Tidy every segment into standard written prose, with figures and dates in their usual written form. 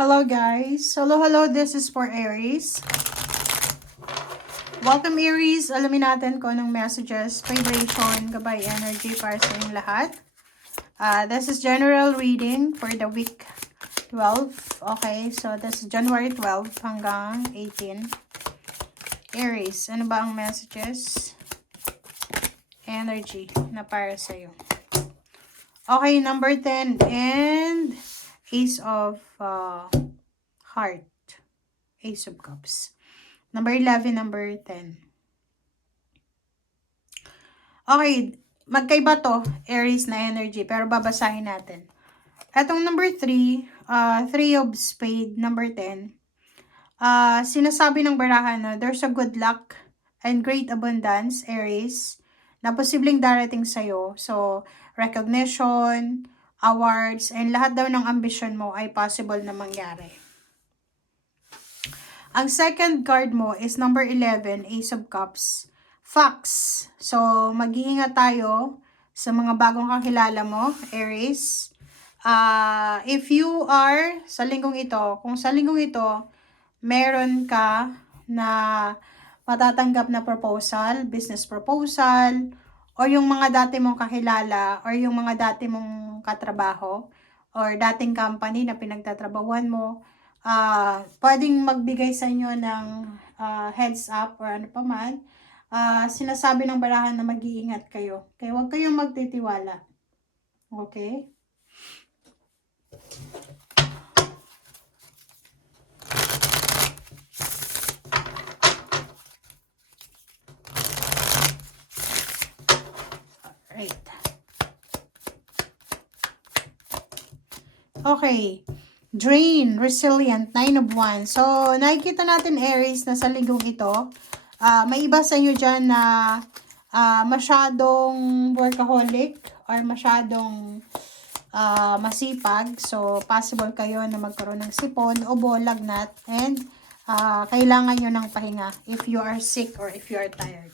Hello guys. Hello. This is for Aries. Welcome Aries. Alamin natin kung anong messages, vibration, gabay energy para sa inyong lahat. This is general reading for the week 12. Okay, so this is January 12 hanggang 18. Aries, ano ba ang messages? Energy na para sa'yo. Okay, number 10 and Ace of Heart. Ace of Cups. Number 11, number 10. Okay, magkaiba to, Aries na energy, pero babasahin natin. Etong number 3, 3 of Spade, number 10. Sinasabi ng barahan na there's a good luck and great abundance, Aries, na posibleng darating sa'yo. So, recognition, awards, and lahat daw ng ambisyon mo ay possible na mangyari. Ang second card mo is number 11, Ace of Cups. Facts. So, mag-iingat tayo sa mga bagong kakilala mo, Aries. If you are, sa linggong ito, kung sa linggong ito, meron ka na matatanggap na proposal, business proposal, o yung mga dati mong kakilala, or yung mga dati mong katrabaho, or dating company na pinagtatrabahuan mo, pwedeng magbigay sa inyo ng heads up or ano pa man. Sinasabi ng barahan na mag-iingat kayo. Kaya huwag kayong magtitiwala. Okay? Right. Okay. Drain, resilient, 9 of Wands. So, nakikita natin, Aries, na sa linggong ito, may iba sa inyo dyan na masyadong workaholic or masyadong masipag. So, possible kayo na magkaroon ng sipon, ubo, lagnat, and kailangan nyo ng pahinga if you are sick or if you are tired.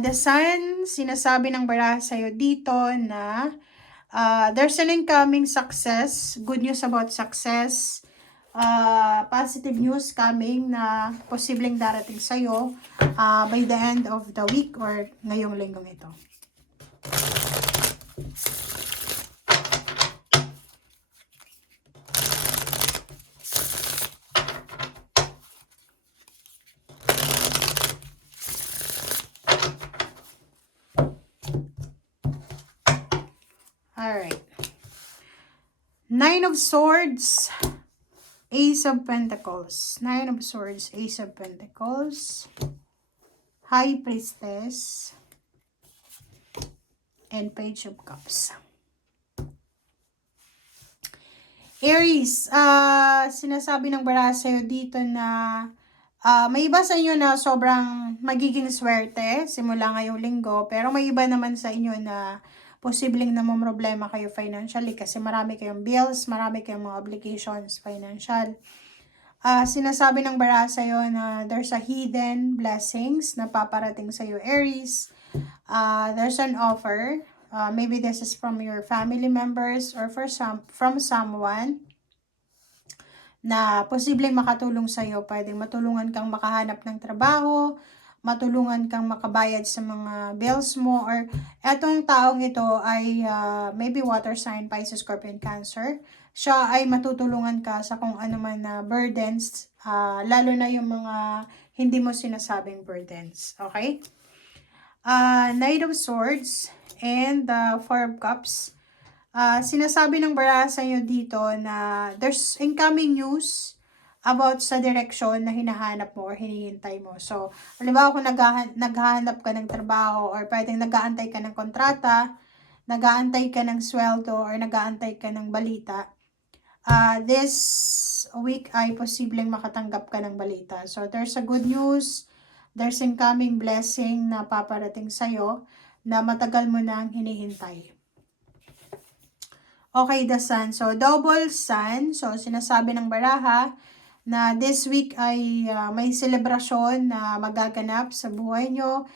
The Sun, sinasabi ng baraha sa'yo dito na there's an incoming success, good news about success, positive news coming na posibleng darating sa'yo by the end of the week or ngayong linggong ito. Alright. 9 of Swords, Ace of Pentacles. 9 of Swords, Ace of Pentacles, High Priestess, and Page of Cups. Aries, sinasabi ng baraha sa'yo dito na may iba sa inyo na sobrang magiging swerte simula ngayong linggo, pero may iba naman sa inyo na posibleng namumroblema kayo financially kasi marami kayong bills, marami kayong mga obligations financial. Sinasabi ng baraha sa'yo na there's a hidden blessings na paparating sa'yo, Aries. There's an offer. Maybe this is from your family members or from someone na posibleng makatulong sa'yo. Pwedeng matulungan kang makahanap ng trabaho, matulungan kang makabayad sa mga bills mo, or etong taong ito ay maybe water sign, Pisces, Scorpion, Cancer. Siya ay matutulungan ka sa kung ano man na burdens, lalo na yung mga hindi mo sinasabing burdens. Okay? Knight of Swords and the Four of Cups. Sinasabi ng baraha sa inyo dito na there's incoming news about sa direksyon na hinahanap mo or hinihintay mo. So, halimbawa kung naghahanap ka ng trabaho or pwedeng nag-aantay ka ng kontrata, nag-aantay ka ng sweldo or nag-aantay ka ng balita, this week ay posibleng makatanggap ka ng balita. So, there's a good news, there's incoming blessing na paparating sa'yo na matagal mo nang hinihintay. Okay, the Sun. So, double Sun. So, sinasabi ng baraha na this week ay may selebrasyon na magaganap sa buhay nyo.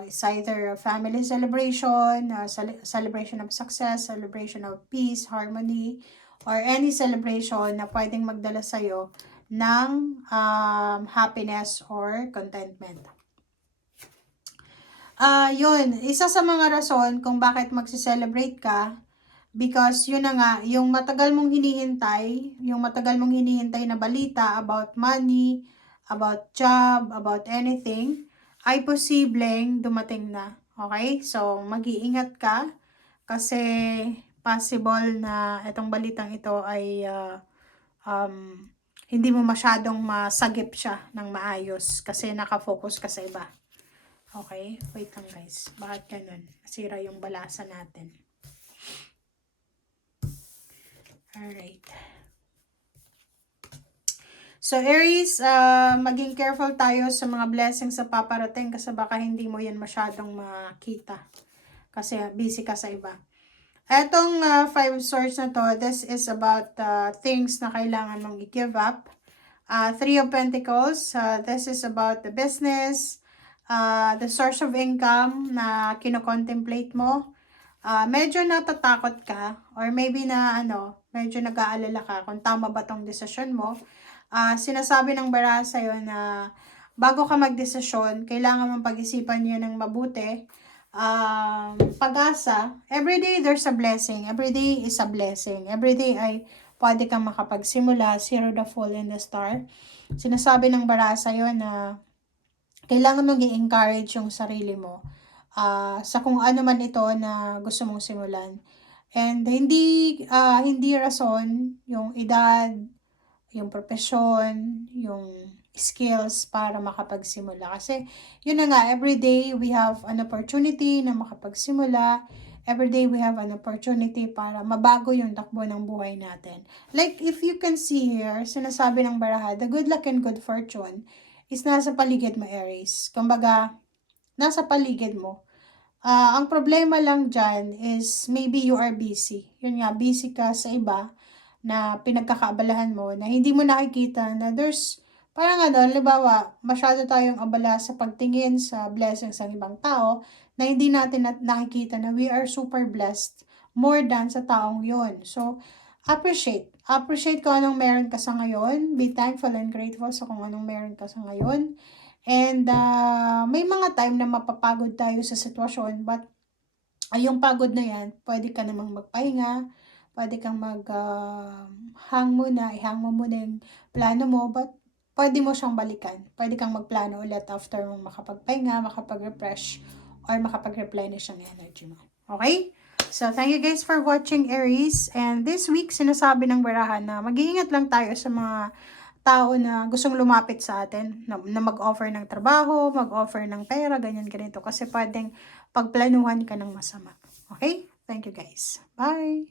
It's either a family celebration, celebration of success, celebration of peace, harmony, or any celebration na pwedeng magdala sa'yo ng happiness or contentment. Yun, isa sa mga rason kung bakit magse-celebrate ka, because yun na nga, yung matagal mong hinihintay na balita about money, about job, about anything, ay posibleng dumating na. Okay? So, mag-iingat ka kasi possible na itong balitang ito ay hindi mo masyadong masagip siya ng maayos kasi nakafocus ka sa iba. Okay? Wait lang guys. Bakit ganun? Nasira yung balasa natin. Alright. So, Aries, maging careful tayo sa mga blessings sa paparating kasi baka hindi mo yan masyadong makita. Kasi busy ka sa iba. Etong 5 swords na to, this is about things na kailangan mong i-give up. 3 of Pentacles, this is about the business, the source of income na kino-contemplate mo. Medyo natatakot ka or maybe na medyo nag-aalala ka kung tama ba tong desisyon mo. Sinasabi ng baraha sa'yo na bago ka magdesisyon, kailangan mong pag-isipan yun ng mabuti. Pag-asa, everyday there's a blessing. Everyday is a blessing. Everyday ay pwede kang makapagsimula. Zero the Fool and the Star. Sinasabi ng baraha sa'yo na kailangan mong i-encourage yung sarili mo sa kung ano man ito na gusto mong simulan. And hindi rason yung edad, yung profesyon, yung skills para makapagsimula. Kasi, yun na nga, everyday we have an opportunity na makapagsimula. Everyday we have an opportunity para mabago yung takbo ng buhay natin. Like, if you can see here, sinasabi ng baraha, the good luck and good fortune is nasa paligid mo, Aries. Kumbaga, nasa paligid mo. Ang problema lang dyan is maybe you are busy. Yun nga, busy ka sa iba na pinagkakaabalahan mo na hindi mo nakikita na there's parang halimbawa, masyado tayong abala sa pagtingin sa blessings ng ibang tao na hindi natin nakikita na we are super blessed more than sa taong yon. So, appreciate kung anong meron ka sa ngayon. Be thankful and grateful sa kung anong meron ka sa ngayon. And may mga time na mapapagod tayo sa sitwasyon, but yung pagod na yan, pwede ka namang magpahinga, pwede kang ihang mo muna yung plano mo, but pwede mo siyang balikan. Pwede kang magplano ulit after mong makapagpahinga, makapag-refresh, or makapag-replenish ang energy mo. Okay? So, thank you guys for watching, Aries. And this week, sinasabi ng baraha na mag-iingat lang tayo sa mga tao na gustong lumapit sa atin, na mag-offer ng trabaho, mag-offer ng pera, ganyan-ganito. Kasi pwedeng pagplanuhan ka ng masama. Okay? Thank you guys. Bye!